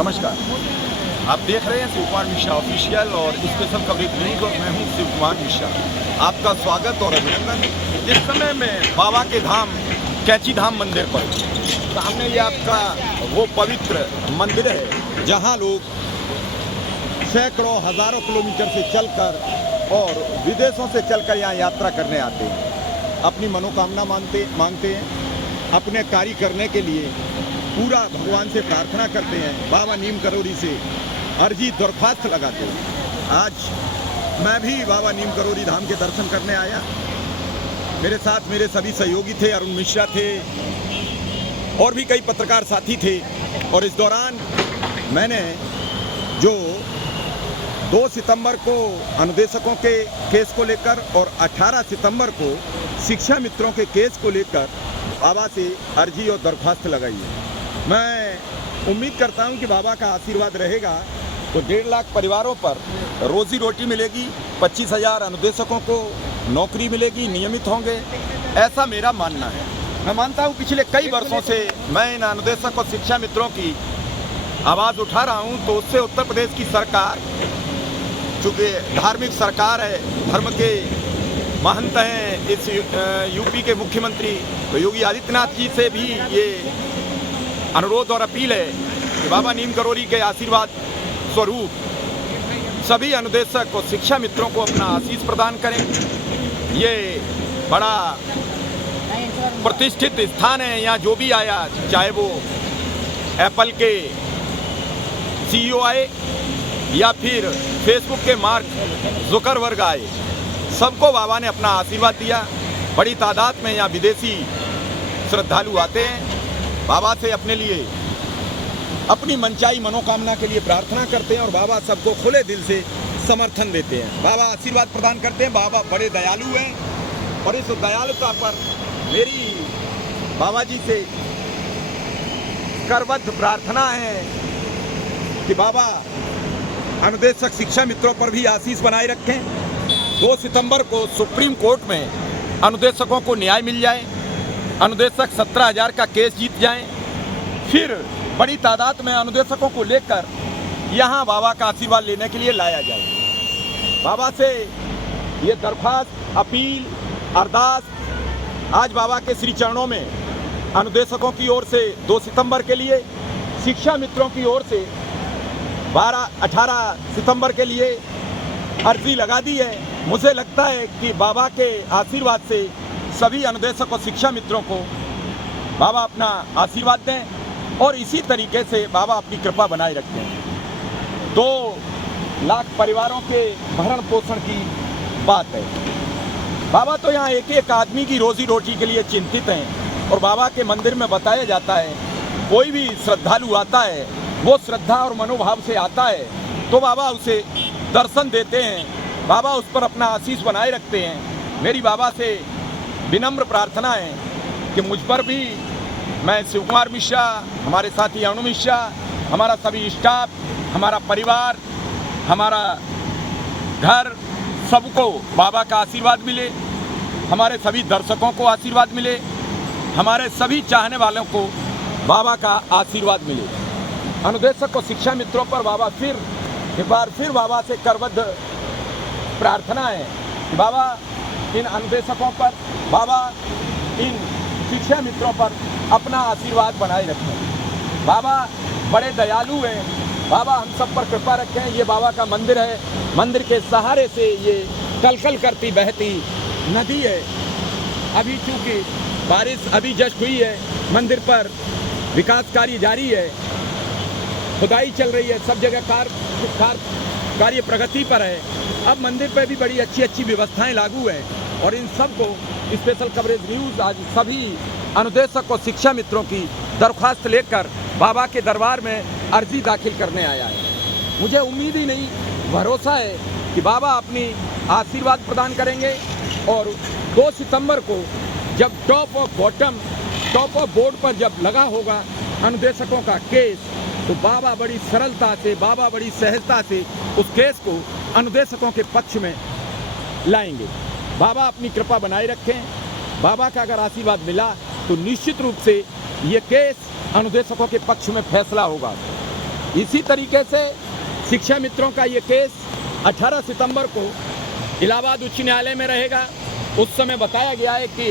नमस्कार, आप देख रहे हैं शिव कुमार मिश्रा ऑफिशियल और स्पेशल कवरेज न्यूज़ और मैं हूं शिव कुमार मिश्रा। आपका स्वागत और अभिनंदन। इस समय मैं बाबा के धाम कैची धाम मंदिर पर सामने ये आपका वो पवित्र मंदिर है जहां लोग सैकड़ों हज़ारों किलोमीटर से चलकर और विदेशों से चलकर यहाँ यात्रा करने आते हैं, अपनी मनोकामना मांगते हैं, अपने कार्य करने के लिए पूरा भगवान से प्रार्थना करते हैं, बाबा नीम करोली से अर्जी दरख्वास्त लगाते हैं। आज मैं भी बाबा नीम करोली धाम के दर्शन करने आया। मेरे साथ मेरे सभी सहयोगी थे, अरुण मिश्रा थे और भी कई पत्रकार साथी थे। और इस दौरान मैंने जो 2 सितंबर को अनुदेशकों के केस को लेकर और 18 सितंबर को शिक्षा मित्रों के केस को लेकर बाबा से अर्जी और दरख्वास्त लगाई है। मैं उम्मीद करता हूं कि बाबा का आशीर्वाद रहेगा तो 1.5 लाख परिवारों पर रोजी रोटी मिलेगी, 25,000 अनुदेशकों को नौकरी मिलेगी, नियमित होंगे, ऐसा मेरा मानना है। मैं मानता हूं पिछले कई वर्षों से मैं इन अनुदेशक और शिक्षा मित्रों की आवाज़ उठा रहा हूं, तो उससे उत्तर प्रदेश की सरकार, चूँकि धार्मिक सरकार है, धर्म के महंत हैं, इस यूपी के मुख्यमंत्री तो योगी आदित्यनाथ जी से भी ये अनुरोध और अपील है कि बाबा नीम करोली के आशीर्वाद स्वरूप सभी अनुदेशक और शिक्षा मित्रों को अपना आशीष प्रदान करें। ये बड़ा प्रतिष्ठित स्थान है, यहाँ जो भी आया, चाहे वो एप्पल के CEO आए या फिर फेसबुक के मार्क जुकरबर्ग आए, सबको बाबा ने अपना आशीर्वाद दिया। बड़ी तादाद में यहाँ विदेशी श्रद्धालु आते हैं, बाबा से अपने लिए अपनी मनचाही मनोकामना के लिए प्रार्थना करते हैं और बाबा सबको खुले दिल से समर्थन देते हैं। बाबा आशीर्वाद प्रदान करते हैं। बाबा बड़े दयालु हैं और इस दयालुता पर मेरी बाबा जी से करबद्ध प्रार्थना है कि बाबा अनुदेशक शिक्षा मित्रों पर भी आशीष बनाए रखें। 2 सितंबर को सुप्रीम कोर्ट में अनुदेशकों को न्याय मिल जाए, अनुदेशक 17,000 का केस जीत जाएं, फिर बड़ी तादाद में अनुदेशकों को लेकर यहाँ बाबा का आशीर्वाद लेने के लिए लाया जाए। बाबा से ये दरख्वास्त, अपील, अरदास आज बाबा के श्री चरणों में अनुदेशकों की ओर से 2 सितंबर के लिए, शिक्षा मित्रों की ओर से 18 सितंबर के लिए अर्जी लगा दी है। मुझे लगता है कि बाबा के आशीर्वाद से सभी अनुदेशक और शिक्षा मित्रों को बाबा अपना आशीर्वाद दें और इसी तरीके से बाबा अपनी कृपा बनाए रखें। 2 लाख परिवारों के भरण पोषण की बात है। बाबा तो यहाँ एक आदमी की रोजी रोटी के लिए चिंतित हैं और बाबा के मंदिर में बताया जाता है, कोई भी श्रद्धालु आता है, वो श्रद्धा और मनोभाव से आता है तो बाबा उसे दर्शन देते हैं, बाबा उस पर अपना आशीष बनाए रखते हैं। मेरी बाबा से विनम्र प्रार्थना है कि मुझ पर भी, मैं शिव कुमार मिश्रा, हमारे साथी अरुण मिश्रा, हमारा सभी स्टाफ, हमारा परिवार, हमारा घर, सबको बाबा का आशीर्वाद मिले, हमारे सभी दर्शकों को आशीर्वाद मिले, हमारे सभी चाहने वालों को बाबा का आशीर्वाद मिले। अनुदेशक और शिक्षा मित्रों पर बाबा एक बार फिर बाबा से करबद्ध प्रार्थना है कि बाबा इन अनुदेशकों पर, बाबा इन शिक्षा मित्रों पर अपना आशीर्वाद बनाए रखें। बाबा बड़े दयालु हैं, बाबा हम सब पर कृपा रखें। ये बाबा का मंदिर है, मंदिर के सहारे से ये कलकल करती बहती नदी है। अभी चूँकि बारिश अभी जस्ट हुई है, मंदिर पर विकास कार्य जारी है, खुदाई चल रही है, सब जगह कार्य प्रगति पर है। अब मंदिर पर भी बड़ी अच्छी व्यवस्थाएं लागू हैं और इन सब को स्पेशल कवरेज न्यूज़ आज सभी अनुदेशक और शिक्षा मित्रों की दरख्वास्त लेकर बाबा के दरबार में अर्जी दाखिल करने आया है। मुझे उम्मीद ही नहीं, भरोसा है कि बाबा अपनी आशीर्वाद प्रदान करेंगे और 2 सितंबर को जब टॉप ऑफ बोर्ड पर जब लगा होगा अनुदेशकों का केस, तो बाबा बड़ी सरलता से, बाबा बड़ी सहजता से उस केस को अनुदेशकों के पक्ष में लाएंगे। बाबा अपनी कृपा बनाए रखें। बाबा का अगर आशीर्वाद मिला तो निश्चित रूप से ये केस अनुदेशकों के पक्ष में फैसला होगा। इसी तरीके से शिक्षा मित्रों का ये केस 18 सितंबर को इलाहाबाद उच्च न्यायालय में रहेगा। उस समय बताया गया है कि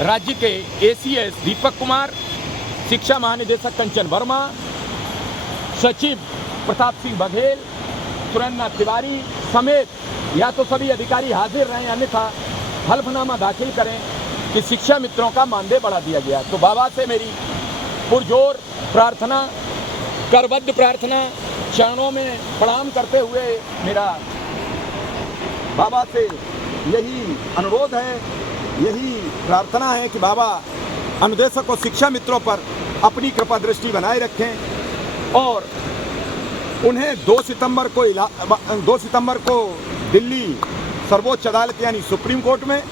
राज्य के ACS दीपक कुमार, शिक्षा महानिदेशक कंचन वर्मा, सचिव प्रताप सिंह बघेल, सुरेंद्रनाथ तिवारी समेत या तो सभी अधिकारी हाजिर रहें, अन्यथा हल्फनामा दाखिल करें कि शिक्षा मित्रों का मानदेय बढ़ा दिया गया। तो बाबा से मेरी पुरजोर प्रार्थना, करबद्ध प्रार्थना, चरणों में प्रणाम करते हुए मेरा बाबा से यही अनुरोध है, यही प्रार्थना है कि बाबा अनुदेशक और शिक्षा मित्रों पर अपनी कृपा दृष्टि बनाए रखें और उन्हें 2 सितंबर को दिल्ली सर्वोच्च अदालत यानी सुप्रीम कोर्ट में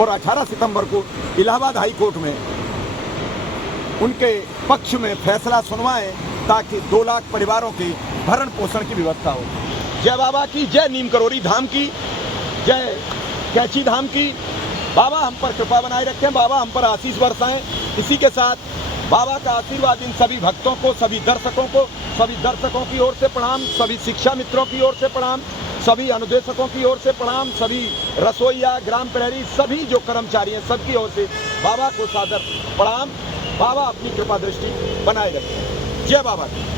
और 18 सितंबर को इलाहाबाद हाई कोर्ट में उनके पक्ष में फैसला सुनवाएं ताकि 2 लाख परिवारों के भरण पोषण की व्यवस्था हो। जय बाबा की, जय नीम करोरी धाम की, जय कैची धाम की। बाबा हम पर कृपा बनाए रखें, बाबा हम पर आशीष बरसाएं। इसी के साथ बाबा का आशीर्वाद इन सभी भक्तों को, सभी दर्शकों की ओर से प्रणाम, सभी शिक्षा मित्रों की ओर से प्रणाम, सभी अनुदेशकों की ओर से प्रणाम, सभी रसोईया, ग्राम प्रहरी, सभी जो कर्मचारी हैं सबकी ओर से बाबा को सादर प्रणाम। बाबा अपनी कृपा दृष्टि बनाए रखें। जय बाबा की।